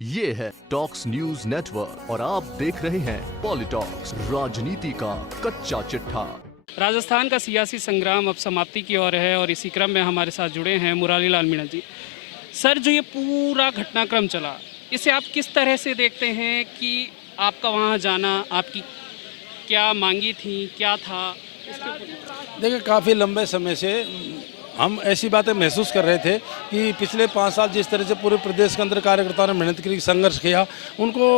ये है talks news network और आप देख रहे हैं पॉलिटॉक्स, राजनीति का कच्चा चिट्ठा। राजस्थान का सियासी संग्राम अब समाप्ति की ओर है और इसी क्रम में हमारे साथ जुड़े हैं मुरारी लाल मीणा जी। सर, जो ये पूरा घटनाक्रम चला, इसे आप किस तरह से देखते हैं कि आपका वहाँ जाना, आपकी क्या मांगी थी, क्या था? देखिए, काफ़ी लंबे समय से हम ऐसी बातें महसूस कर रहे थे कि पिछले 5 साल जिस तरह से पूरे प्रदेश के अंदर कार्यकर्ताओं ने मेहनत की, संघर्ष किया, उनको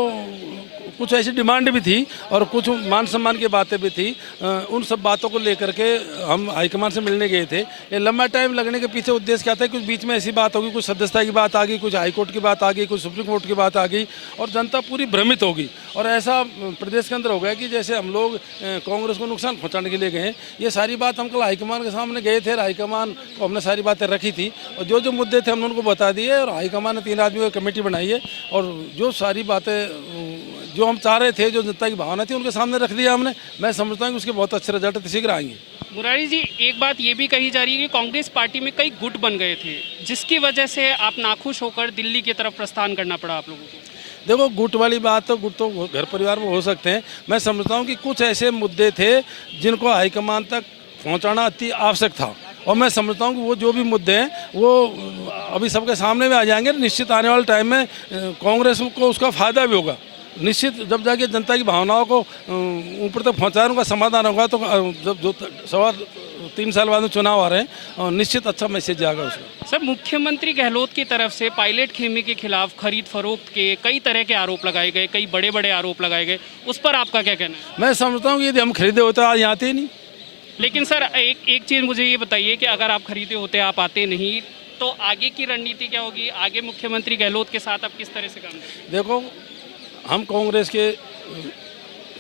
कुछ ऐसी डिमांड भी थी और कुछ मान सम्मान की बातें भी थी। उन सब बातों को लेकर के हम हाईकमान से मिलने गए थे। ये लंबा टाइम लगने के पीछे उद्देश्य क्या था? कुछ बीच में ऐसी बात होगी, कुछ सदस्यता की बात आ गई, कुछ हाईकोर्ट की बात आ गई, कुछ सुप्रीम कोर्ट की बात आ गई और जनता पूरी भ्रमित होगी। और ऐसा प्रदेश के अंदर हो गया कि जैसे हम लोग कांग्रेस को नुकसान पहुँचाने के लिए गए। ये सारी बात हम कल हाईकमान के सामने गए थे। हाईकमान को हमने सारी बातें रखी थी और जो मुद्दे थे हमने उनको बता दिए और हाईकमान ने 3 आदमियों की कमेटी बनाई है और जो सारी बातें जो हम चाह रहे थे, जो जनता की भावना थी, उनके सामने रख दिया हमने। मैं समझता हूँ कि उसके बहुत अच्छे रिजल्ट शीघ्र आएंगे। मुरारी जी, एक बात ये भी कही जा रही है कि कांग्रेस पार्टी में कई गुट बन गए थे, जिसकी वजह से आप नाखुश होकर दिल्ली की तरफ प्रस्थान करना पड़ा आप लोगों को। देखो, गुट वाली बात तो गुट तो घर परिवार में हो सकते हैं। मैं समझता हूँ कि कुछ ऐसे मुद्दे थे जिनको हाईकमान तक पहुँचाना अति आवश्यक था और मैं समझता हूँ कि वो जो भी मुद्दे हैं वो अभी सबके सामने में आ जाएंगे। निश्चित आने वाले टाइम में कांग्रेस को उसका फ़ायदा भी होगा। निश्चित जब जाके जनता की भावनाओं को ऊपर तक पहुँचाने का समाधान होगा तो जब जो 3 साल बाद में चुनाव आ रहे हैं, निश्चित अच्छा मैसेज जाएगा उसका। सर, मुख्यमंत्री गहलोत की तरफ से पायलट खेमे के खिलाफ खरीद फरोख्त के कई तरह के आरोप लगाए गए, कई बड़े बड़े आरोप लगाए गए, उस पर आपका क्या कहना है? मैं समझता हूँ कि यदि हम खरीदे होते आज यहाँ आते ही नहीं। लेकिन सर, एक चीज़ मुझे ये बताइए कि अगर आप खरीदे होते, आप आते नहीं, तो आगे की रणनीति क्या होगी? आगे मुख्यमंत्री गहलोत के साथ आप किस तरह से काम करेंगे? देखो, हम कांग्रेस के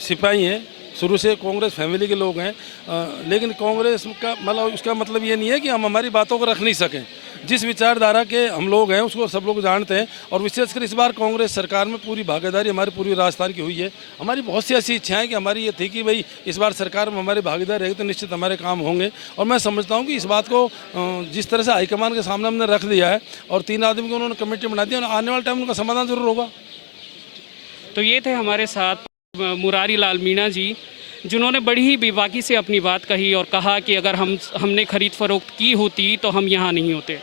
सिपाही हैं, शुरू से कांग्रेस फैमिली के लोग हैं, लेकिन कांग्रेस का मतलब उसका मतलब ये नहीं है कि हम हमारी बातों को रख नहीं सकें। जिस विचारधारा के हम लोग हैं उसको सब लोग जानते हैं और विशेषकर इस बार कांग्रेस सरकार में पूरी भागीदारी हमारी पूरी राजस्थान की हुई है। हमारी बहुत सी ऐसी इच्छाएं कि हमारी ये थी कि भाई इस बार सरकार में हमारी भागीदारी रहेगी तो निश्चित हमारे काम होंगे और मैं समझता हूँ कि इस बात को जिस तरह से हाईकमान के सामने हमने रख दिया है और 3 आदमी को उन्होंने कमेटी बना दी और आने वाले टाइम उनका समाधान जरूर होगा। तो ये थे हमारे साथ मुरारी लाल मीणा जी, जिन्होंने बड़ी ही बेबाकी से अपनी बात कही और कहा कि अगर हमने खरीद फरोख्त की होती तो हम यहाँ नहीं होते।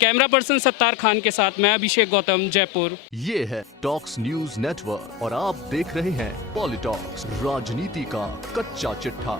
कैमरा पर्सन सत्तार खान के साथ मैं अभिषेक गौतम, जयपुर। ये है टॉक्स न्यूज नेटवर्क और आप देख रहे हैं पॉलिटॉक्स, राजनीति का कच्चा चिट्ठा।